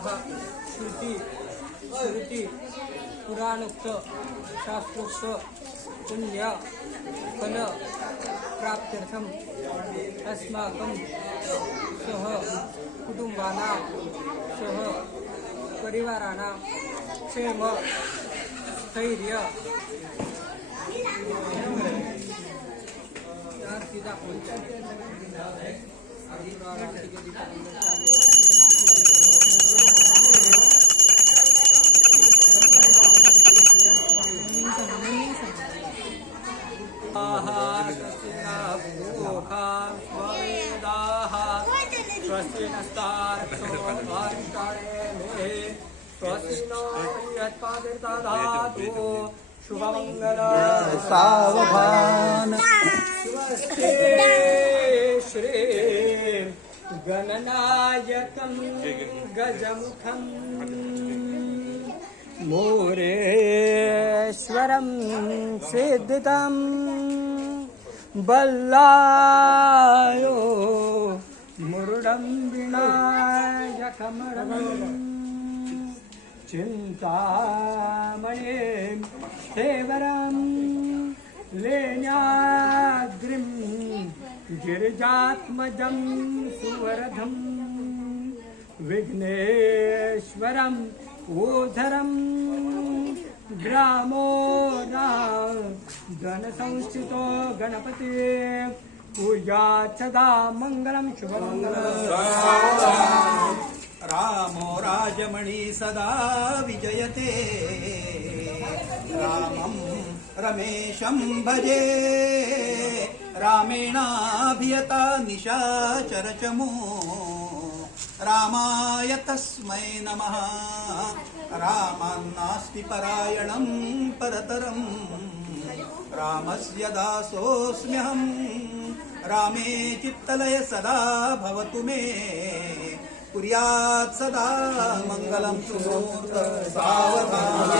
पुराणाः श्रुति स्मृति पुराणोक्त शास्त्रोक्त पुण्य फल प्राप्त्यर्थम अस्माकं सह कुटुंबानां सह परिवाराणां क्षेम स्थैर्य स्वस्ति नस्तारक्षो वारिष्ठाणे स्वस्ति नो यत्पादिर्दधातु शुभमंगल सावधान स्वस्ति श्री गणनायकं गजमुखं मोरेश्वरं सिद्धितं बल्लायो मुरुडं विनायकमरम् चिन्तामणिं स्थेवरं लेण्याद्रिं गिरिजात्मजं सुवरधं विघ्नेश्वरं ऊधरं ग्रामो धनसंस्थितो गणपति पूजा सदा मंगलम शुभमंगलम। रामो राजमणि सदा विजयते रामं रमेशं भजे रामेणाभियता निशाचरचमो रामाय तस्मै नमः। रामान्नास्ति परायणं परतरं रामस्य दासोऽस्म्यहं रामे चित्तलय सदा भवतु मे कुर्यात् सदा मंगलम सुमूर्त सावधान।